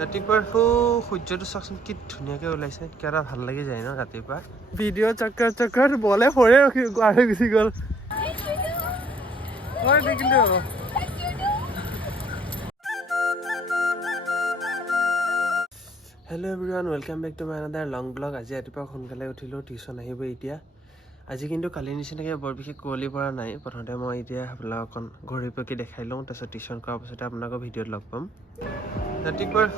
ৰাতিপুৱাৰ সূৰ্যটো চাওকচোন কি ধুনীয়াকৈ ওলাইছে, কিবা ভাল লাগি যায় ন ৰাতিপুৱা। ভিডিঅ' চক্কৰ বলে ফৰে গুচি গ'ল। দেখিলো hello' everyone, welcome back to my another long blog. আজি ৰাতিপুৱা সোনকালে উঠিলোঁ, টিউশ্যন আহিব এতিয়া। আজি কিন্তু কালিৰ নিচিনাকৈ বৰ বিশেষ কুঁৱলী পৰা নাই। প্ৰথমতে মই এতিয়া আপোনালোকক অকণ ঘূৰি পকি দেখাই লওঁ, তাৰপিছত টিউশ্যন কৰাৰ পাছতে আপোনালোকৰ ভিডিঅ'ত লগ পাম। ৰাতিপুৱাৰ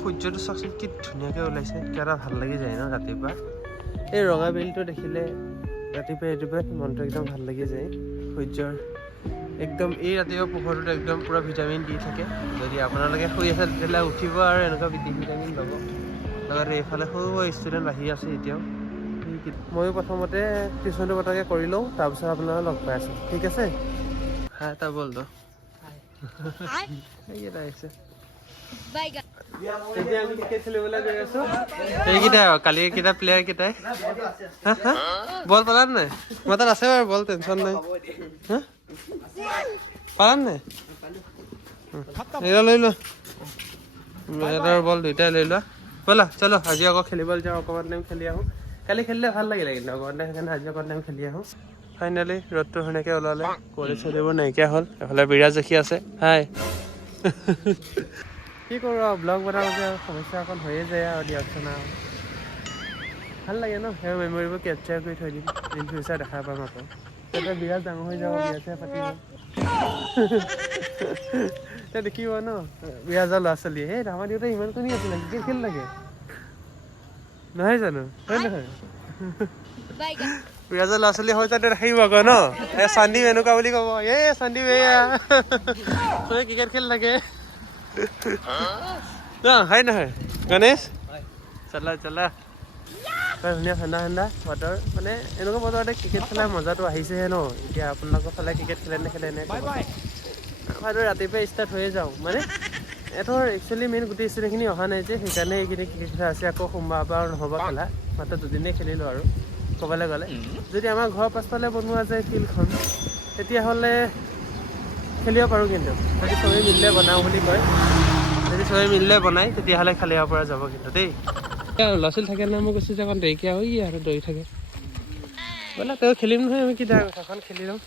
সূৰ্যটো চাওকচোন কি ধুনীয়াকৈ ওলাইছে, কিবা ভাল লাগি যায় ন ৰাতিপুৱা। এই ৰঙা বেলিটো দেখিলে ৰাতিপুৱাই মনটো একদম ভাল লাগি যায়। সূৰ্যৰ একদম এই ৰাতিপুৱা পোহৰটোত একদম পূৰা ভিটামিন দি থাকে। যদি আপোনালোকে শুই আছে তেতিয়াহ'লে উঠিব আৰু এনেকুৱা ভিটামিন ল'ব। লগতে এইফালে সৰু ষ্টুডেণ্ট আহি আছে এতিয়াও। ময়ো প্ৰথমতে টিউশ্যনটো পটককৈ কৰি লওঁ, তাৰপিছত আপোনালোকক লগ পাই আছোঁ, ঠিক আছে? হাই এটা বল তো এইকেইটা আহিছে। এতিয়া আমি ক্ৰিকেট খেলিবলৈ গৈ আছোঁ। এইকেইটাই আৰু কালিৰ কেইটা প্লেয়াৰ কেইটাই। বল পালাত নাই? মোৰ তাত আছে বাৰু বল, টেনশ্যন নাই। পালাত নাই? এইটা লৈ লোৱা, এটাৰ বল দুইটাই লৈ লোৱা। ব'লা চলো আজি আকৌ খেলিবলৈ যাওঁ, অকণমান টাইম খেলি আহোঁ। কালি খেলিলে ভাল লাগিলে কিন্তু অকণমান টাইম, সেইকাৰণে আজি অকণমান টাইম খেলি আহোঁ। ফাইনেলি ৰ'দটো ধুনীয়াকৈ ওলালে, কুঁৱলী চুৱলীবোৰ নাইকিয়া হ'ল। এফালে বিৰাজ দেখি আছে, হাই। কি কৰোঁ আৰু ব্লগ বনাওঁতে আৰু সমস্যা অকণ হৈয়ে যায় আৰু দিয়কচোন। আৰু ভাল লাগে ন, সেই মেমৰিবোৰ কেপচাৰ কৰি থৈ দিম, ইন ফিউচাৰ দেখা পাম আকৌ। তেতিয়া বিৰাজ ডাঙৰ হৈ যাব, বিয়া চিয়া পাতিব। এতিয়া দেখিব ন বিৰাজৰ ল'ৰা ছোৱালী, এই আমাৰ দেউতা ইমান কোনি আছিলে, ক্ৰিকেট খেলি লাগে নহয় জানো, হয় নহয়? বিৰাজৰ ল'ৰা ছোৱালী হৈ তাতে ৰাখিব আকৌ ন, এই চান্দিম এনেকুৱা বুলি ক'ব, এই চান্দিম এয়া ক্ৰিকেট খেলি লাগে ন, হয় নহয় গণেশ? চলা ধুনীয়া ঠাণ্ডা বতৰ, মানে এনেকুৱা বতৰতে ক্ৰিকেট খেলাৰ মজাটো আহিছেহে ন। এতিয়া আপোনালোকৰ ফালে ক্ৰিকেট খেলে নেখেলে নে? হয়তো ৰাতিপুৱাই ষ্টাৰ্ট হৈয়ে যাওঁ, মানে এহঁতৰ একচুৱেলি মেইন গোটেই ষ্টুডেণ্টখিনি অহা নাই যে, সেইকাৰণে এইখিনি ক্ৰিকেট খেলা আছে। আকৌ সোমবাৰৰ পৰা নহ'ব খেলা, মাত্ৰ দুদিনেই খেলিলোঁ আৰু ক'বলৈ গ'লে। যদি আমাৰ ঘৰৰ পাছফালে বনোৱা যায় ফিল্ডখন, তেতিয়াহ'লে খেলিব পাৰোঁ। কিন্তু যদি চবেই মিলিলে বনাওঁ বুলি কয়, যদি চবেই মিলিলে বনায় তেতিয়াহ'লে খেলিব পৰা যাব কিন্তু দেই। ল'ৰা ছোৱালী থাকে নহয়, মই কৈছোঁ যে অকণ দেৰিকৈ আৰু আৰু দৌৰি থাকে। ব'লা তেওঁ খেলিম নহয়, আমি কি ডাঙৰ কথা, এখন খেলি লওঁ।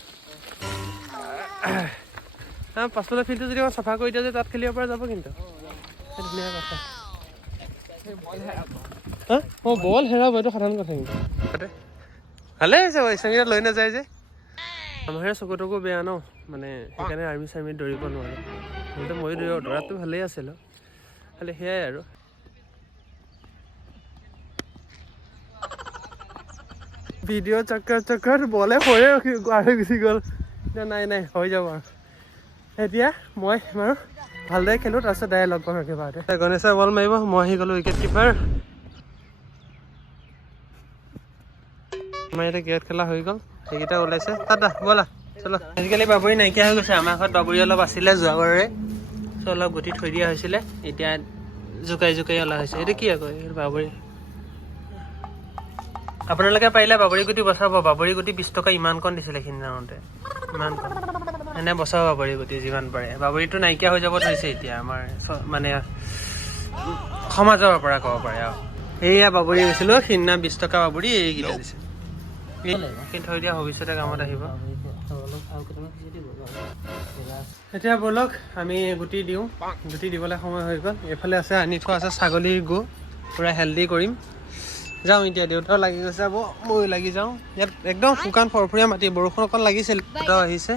পাছফালৰ ফিল্ডটো যদি মই চাফা কৰি দিওঁ যে, তাত খেলিব পৰা যাব কিন্তু, ধুনীয়া কথা। বল হেৰাব এইটো সাধাৰণ কথা কিন্তু। ভালে হৈছে বাৰু, ইচ্ছাকেইটা লৈ নাযায় যে। আমাৰ চকুতকো বেয়া ন, মানে সেইকাৰণে আৰ্মি চাৰ্মিত দৌৰিব নোৱাৰোঁ। কিন্তু ময়ো দৌৰাটো ভালেই আছিলোঁ, খালি সেয়াই আৰু। ভিডিঅ' চক্কৰ বলে ফৰে গুচি গ'ল। নাই হৈ যাব আৰু। এতিয়া মই বাৰু ভালদৰে খেলোঁ, তাৰপিছত ডাইৰেক্ট লগ পাম একেবাৰতে। গণেশে বল মাৰিব, মই আহি গ'লোঁ উইকেট কিপাৰ। আমাৰ ইয়াতে ক্ৰিকেট খেলা হৈ গ'ল, সেইকেইটা ওলাইছে তাত ব'লা চলো। আজিকালি বাবৰি নাইকিয়া হৈ গৈছে। আমাৰ ঘৰত বাবৰি অলপ আছিলে যোৱাবাৰে, অলপ গুটি থৈ দিয়া হৈছিলে, এতিয়া জোকাই অলা হৈছে। এইটো কি আকৌ বাবৰি? আপোনালোকে পাৰিলে বাবৰি গুটি বচাব। বাবৰি গুটি 20 টকা ইমান কণ দিছিলে সিদিনাখনতে, ইমান কণ। এনে বচাব বাবৰি গুটি যিমান পাৰে। বাবৰিটো নাইকিয়া হৈ যাব ধৰিছে এতিয়া আমাৰ মানে সমাজৰ পৰা ক'ব পাৰে আৰু। এইয়া বাবৰি গৈছিলোঁ সিদিনা, 20 টকা বাবৰি এইকেইটা দিছে, কিন্তু থৈ দিয়া ভৱিষ্যতে কামত আহিব। এতিয়া ব'লক আমি গুটি দিওঁ, গুটি দিবলৈ সময় হৈ গ'ল। এইফালে আছে আনি থোৱা আছে ছাগলীৰ গু, পূৰা হেল্ডি কৰিম। যাওঁ এতিয়া, দেউতাও লাগি গৈছে, ময়ো লাগি যাওঁ। ইয়াত একদম শুকান ফৰফৰীয়া মাটি, বৰষুণ অকণ লাগিছিল, দেউতাও আহিছে।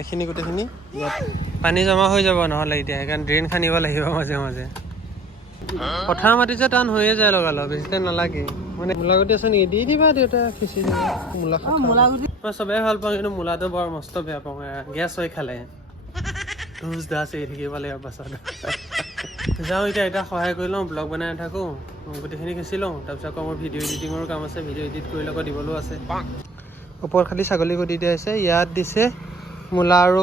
এইখিনি গোটেইখিনি ইয়াত পানী জমা হৈ যাব নহ'লে এতিয়া, সেইকাৰণে ড্ৰেইন খান্দিব লাগিব মাজে মাজে। পথাৰ মাটি যে টান হৈয়ে যায় লগালগ, বেছি টাইম নালাগে। মানে মূলা গুটি আছে নেকি? দি দিবা দেউতা, খিচি দিব। মূলা গুটি মই চবেই ভাল পাওঁ, কিন্তু মূলাটো বৰ মস্ত বেয়া পাওঁ, গেছ হৈ খালে। ধুচ ধাচ এৰি থাকিব লাগিব পাছত। যাওঁ এতিয়া সহায় কৰি লওঁ, ব্লগ বনাই নাথাকোঁ, গোটেইখিনি খিচি লওঁ। তাৰপিছত আকৌ মোৰ ভিডিঅ' এডিটিঙৰো কাম আছে, ভিডিঅ' এডিট কৰি লগত দিবলৈও আছে। ওপৰত খালি ছাগলী গুটি দিয়া আছে, ইয়াত দিছে মূলা আৰু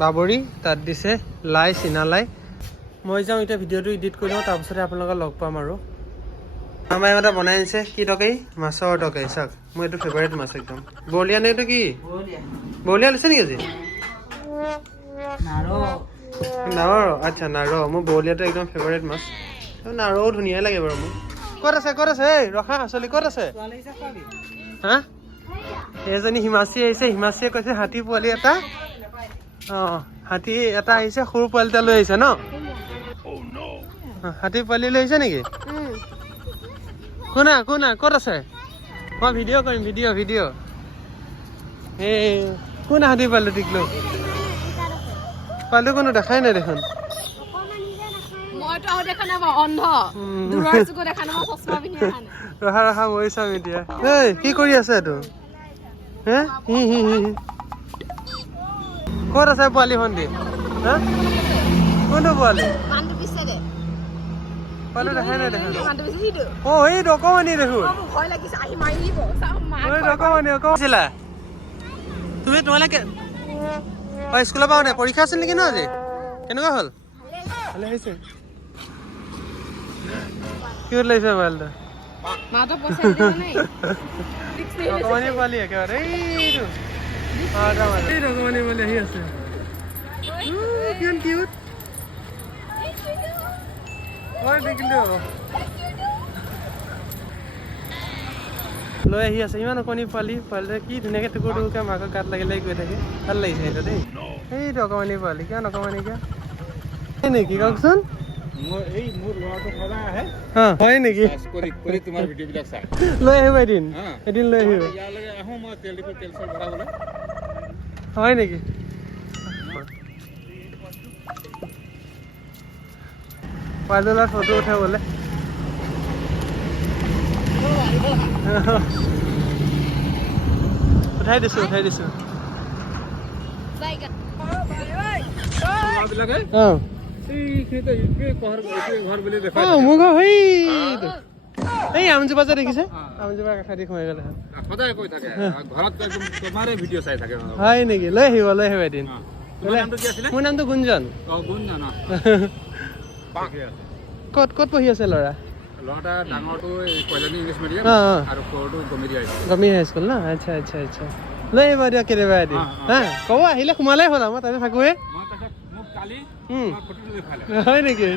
বাবৰি, তাত দিছে লাই, চীনা লাই। মই যাওঁ এতিয়া ভিডিঅ'টো এডিট কৰি লওঁ, তাৰপিছতে আপোনালোকক লগ পাম আৰু। আমাৰ এটা বনাই আনিছে, কি তৰকাৰী? মাছৰ তৰকাৰী। চাওক মোৰ এইটো ফেভাৰিট মাছ একদম। বৰলীয়া নে এইটো কি? বৰলীয়া লৈছে নেকি আজি? নাৰ আচ্ছা নাৰ মোৰ বৰলীয়াটো একদম ফেভাৰেট মাছ নাৰও ধুনীয়াই লাগে বাৰু মোক ক'ত আছে এই ৰখা চলি ক'ত আছে হা এজনী হিমাচী আহিছে হিমাচীয়ে কৈছে হাতী পোৱালি এটা অঁ হাতী এটা আহিছে সৰু পোৱালি এটা লৈ আহিছে ন হাতী পোৱালি লৈ আহিছে নেকি কোনা ক'ত আছে মই ভিডিঅ' কৰিম ভিডিঅ' এই কোন হাতী পোৱালিটো টিকলো পোৱালিটো কোনো দেখাই নাই দেখোন ৰখা মই চাম এতিয়া এই কি কৰি আছে এইটো হে ক'ত আছে পোৱালি ভণ্টি হা কোনটো পোৱালি পোৱালি দেখাই নাই দেখোন অঁ এইটো অকমানি দেখোন অকমানি তুমি তোমালোকে অঁ স্কুলৰ পৰা আহোঁতে পৰীক্ষা আছিল নেকি ন আজি কেনেকুৱা হ'ল ভালে হৈছে কিয় লাগিছে মোবাইলটো অকমানি পোৱালি একেবাৰে এইটো অকমানি পোৱালি আহি আছে কিউট হয় দেখিলো লৈ আহি আছে ইমান অকণি পোৱালিটোৱে কি ধুনীয়াকৈ টুকুৰকৈ মাকৰ গাত লাগি গৈ থাকে ভাল লাগিছে সেইটো দেই সেইটো অকণমানি পোৱালি কিয় নকমানি কিয় হয় নেকি কওকচোন হয় নেকি লৈ আহিব এদিন লৈ আহিব হয় নেকি পোৱালিটোৰ ফটো উঠাবলৈ উঠাই দিছো মোৰ ঘৰ এই আমজোপা যে দেখিছে আমজোপা কাষাদি সোমাই গ'লে হয় নেকি লৈ আহিব এদিন মোৰ নামটো গুঞ্জন ক'ত পঢ়ি আছে ল'ৰা গমি হাই স্কুল ন আচ্ছা লৈ আহিব দিয়ক কেতিয়াবা এদিন হা ক'ব আহিলে সোমালেই হ'ল মই তাতে থাকোৱে হয় নেকি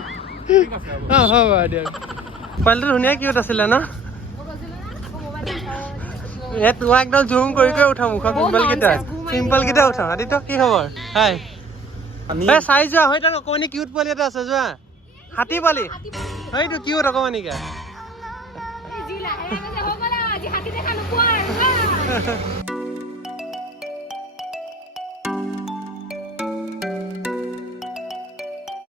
অঁ হ'ব বাৰু দিয়ক পোৱালিটো ধুনীয়া কিউট আছিলে ন তোমাক একদম জুম কৰি উঠাম মুখৰ পিম্পলকেইটা উঠাম আদিত্য কি খবৰ হাই চাই যোৱা হয় তাক অকমানি কিউট পোৱালি এটা আছে যোৱা হাতী পোৱালি সেইটো কিউট অকমানিকা